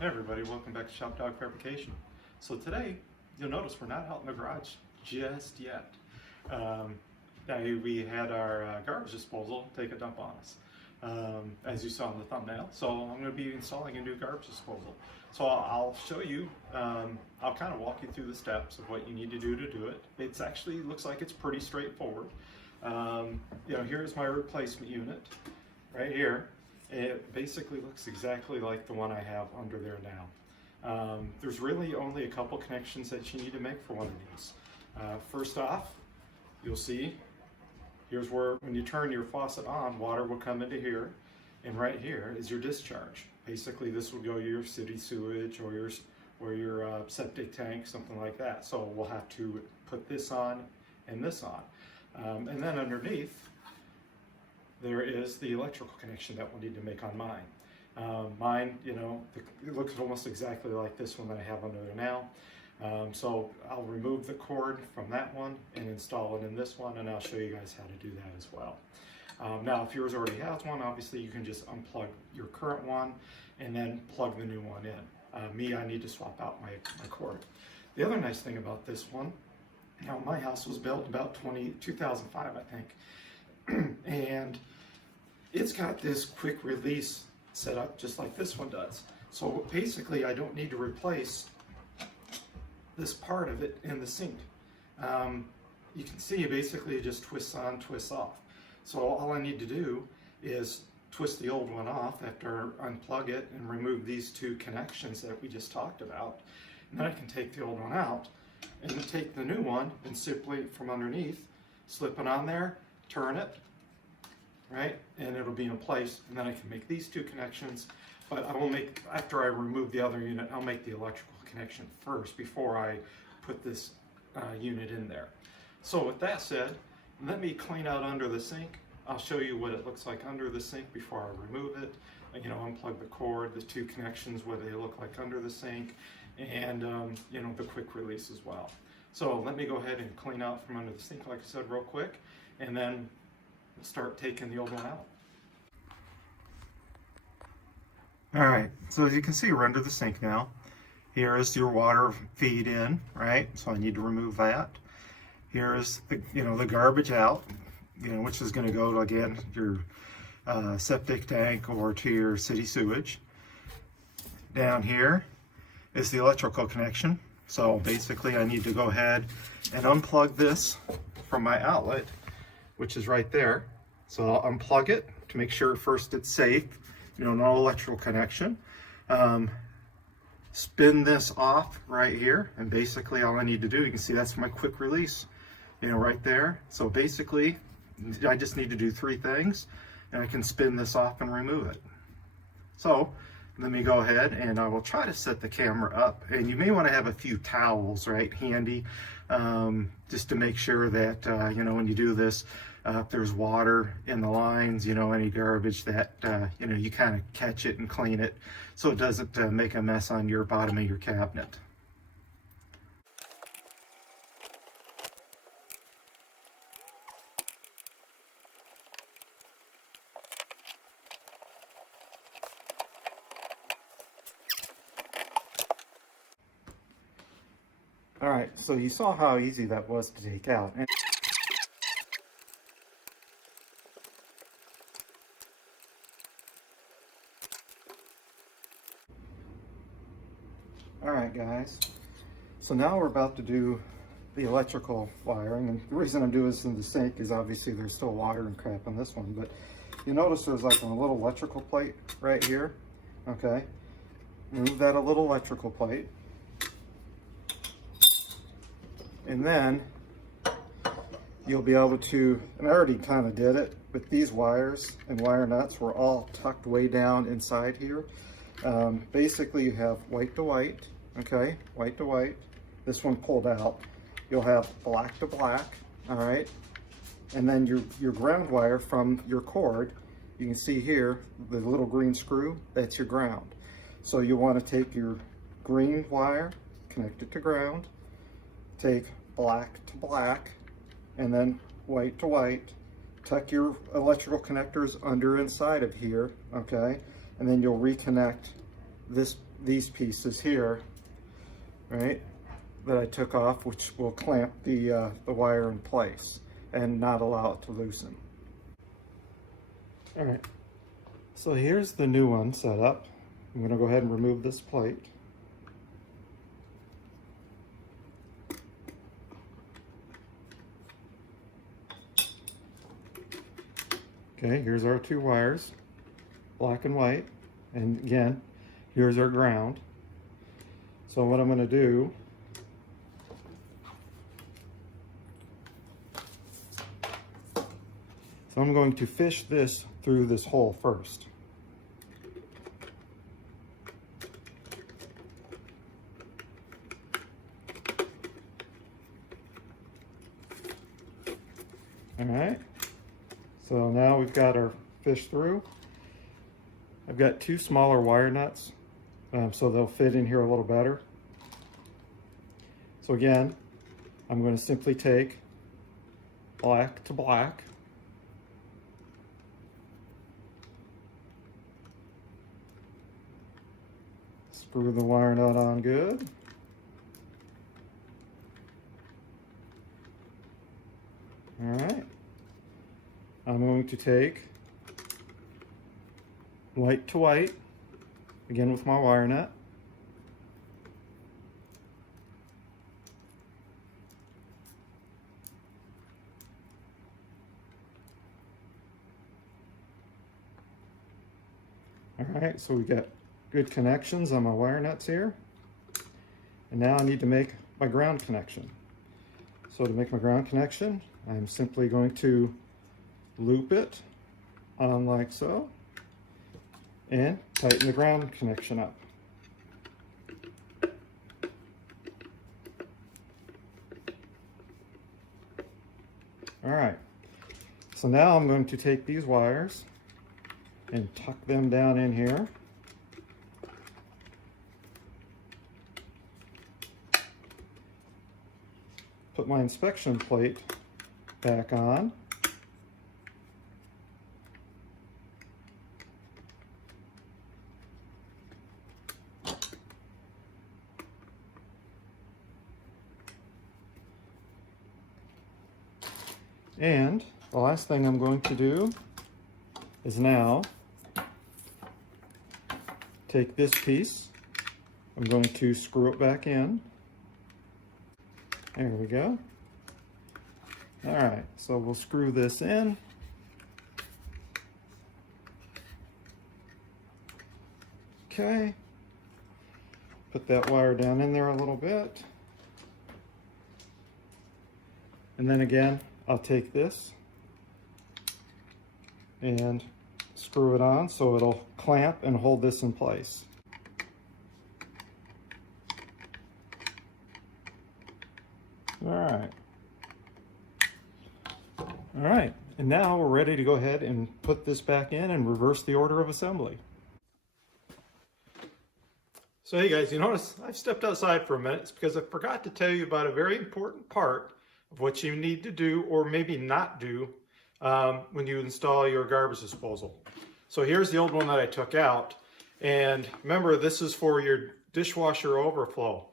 Hey everybody, welcome back to Shop Dog Fabrication. So today, you'll notice we're not out in the garage just yet. We had our garbage disposal take a dump on us, as you saw in the thumbnail. So I'm going to be installing a new garbage disposal. So I'll show you, I'll kind of walk you through the steps of what you need to do it. It actually looks like it's pretty straightforward. Here's my replacement unit right here. It basically looks exactly like the one I have under there now. There's really only a couple connections that you need to make for one of these. First off, you'll see, here's where when you turn your faucet on, water will come into here, and right here is your discharge. Basically this will go to your city sewage or your septic tank, something like that. So we'll have to put this on and this on. And then underneath, there is the electrical connection that we'll need to make on mine. Mine, it looks almost exactly like this one that I have under there now. So I'll remove the cord from that one and install it in this one, and I'll show you guys how to do that as well. Now, if yours already has one, obviously you can just unplug your current one and then plug the new one in. I need to swap out my cord. The other nice thing about this one, now my house was built about 2005, I think. And it's got this quick release set up just like this one does. So basically I don't need to replace this part of it in the sink. You can see basically it just twists on, twists off. So all I need to do is twist the old one off after unplug it and remove these two connections that we just talked about. And then I can take the old one out and then take the new one and simply from underneath, slip it on there, turn it, right, and it'll be in place, and then I can make these two connections. But I will make, after I remove the other unit, I'll make the electrical connection first before I put this unit in there. So with that said, let me clean out under the sink. I'll show you what it looks like under the sink before I remove it. Unplug the cord, the two connections, what they look like under the sink, and the quick release as well. So let me go ahead and clean out from under the sink, like I said, real quick, and then we'll start taking the old one out. All right, so as you can see, we're under the sink now. Here is your water feed in, right? So I need to remove that. Here's the garbage out, which is going to go to, again, your septic tank or to your city sewage. Down here is the electrical connection. So basically I need to go ahead and unplug this from my outlet, which is right there. So I'll unplug it to make sure first it's safe, no electrical connection. Spin this off right here, and basically all I need to do, you can see that's my quick release, right there. So basically I just need to do three things and I can spin this off and remove it. So let me go ahead and I will try to set the camera up, and you may want to have a few towels right handy, just to make sure that when you do this, if there's water in the lines, any garbage, that you kind of catch it and clean it so it doesn't make a mess on your bottom of your cabinet. All right, so you saw how easy that was to take out. All right, guys, so now we're about to do the electrical wiring, and the reason I'm doing this in the sink is obviously there's still water and crap on this one, but you notice there's like a little electrical plate right here. Okay, remove that little electrical plate. And then you'll be able to, and I already kind of did it, but these wires and wire nuts were all tucked way down inside here. Basically you have white to white, okay, white to white. This one pulled out. You'll have black to black, all right? And then your ground wire from your cord, you can see here, the little green screw, that's your ground. So you want to take your green wire, connect it to ground, take black to black, and then white to white, tuck your electrical connectors under inside of here, okay? And then you'll reconnect this these pieces here, right, that I took off, which will clamp the wire in place and not allow it to loosen. All right, so here's the new one set up. I'm going to go ahead and remove this plate. Okay, here's our two wires, black and white, and again, here's our ground. So what I'm going to do, so I'm going to fish this through this hole first. All right, so now we've got our fish through. I've got two smaller wire nuts, so they'll fit in here a little better. So again, I'm going to simply take black to black, screw the wire nut on good. All right, I'm going to take white to white, again with my wire nut. All right, so we got good connections on my wire nuts here. And now I need to make my ground connection. So to make my ground connection, I'm simply going to loop it on like so and tighten the ground connection up. All right, so now I'm going to take these wires and tuck them down in here. Put my inspection plate back on. And the last thing I'm going to do is now take this piece. I'm going to screw it back in. There we go. All right, so we'll screw this in. Okay. Put that wire down in there a little bit. And then again, I'll take this and screw it on so it'll clamp and hold this in place. All right, and now we're ready to go ahead and put this back in and reverse the order of assembly. So hey guys, you notice I've stepped outside for a minute. It's because I forgot to tell you about a very important part of what you need to do or maybe not do when you install your garbage disposal. So here's the old one that I took out, and remember, this is for your dishwasher overflow.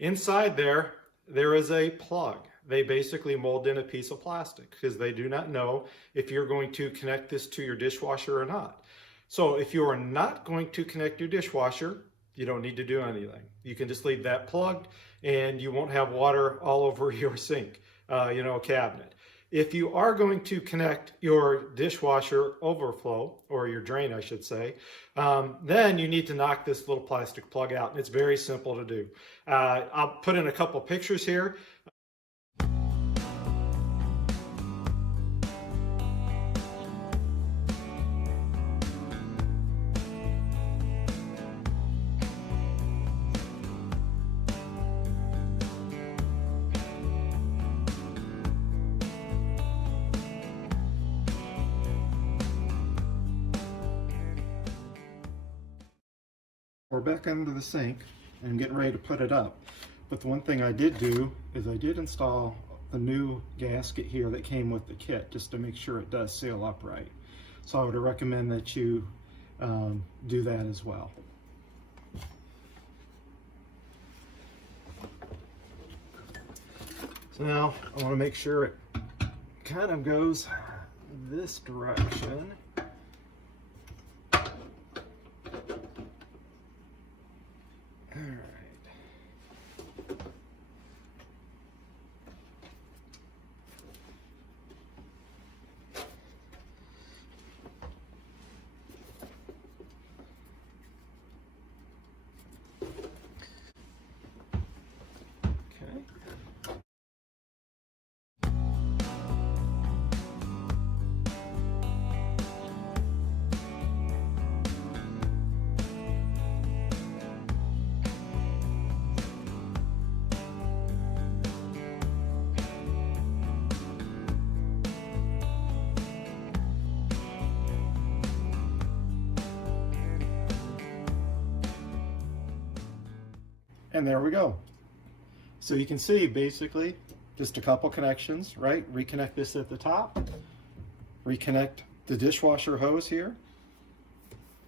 Inside there is a plug. They basically mold in a piece of plastic because they do not know if you're going to connect this to your dishwasher or not. So if you are not going to connect your dishwasher, you don't need to do anything. You can just leave that plugged and you won't have water all over your sink, cabinet. If you are going to connect your dishwasher overflow, or your drain, I should say, then you need to knock this little plastic plug out. And it's very simple to do. I'll put in a couple pictures here. We're back under the sink and getting ready to put it up. But the one thing I did do is I did install the new gasket here that came with the kit, just to make sure it does seal upright. So I would recommend that you do that as well. Now I want to make sure it kind of goes this direction. All right. And there we go. So you can see basically just a couple connections, right? Reconnect this at the top, reconnect the dishwasher hose here,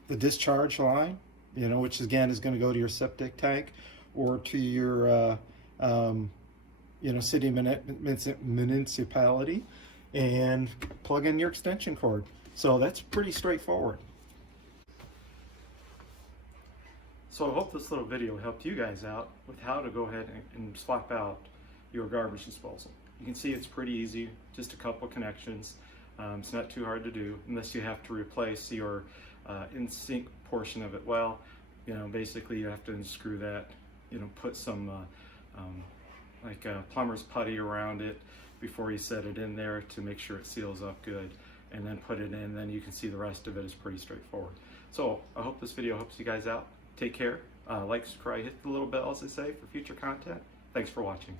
the discharge line, you know, which again is going to go to your septic tank or to your, you know, city municipality, and plug in your extension cord. So that's pretty straightforward. So I hope this little video helped you guys out with how to go ahead and swap out your garbage disposal. You can see it's pretty easy, just a couple connections. It's not too hard to do unless you have to replace your in-sink portion of it. Well, you know, basically you have to unscrew that, you know, put some like plumber's putty around it before you set it in there to make sure it seals up good, and then put it in. Then you can see the rest of it is pretty straightforward. So I hope this video helps you guys out. Take care, like, subscribe, hit the little bell, as they say, for future content. Thanks for watching.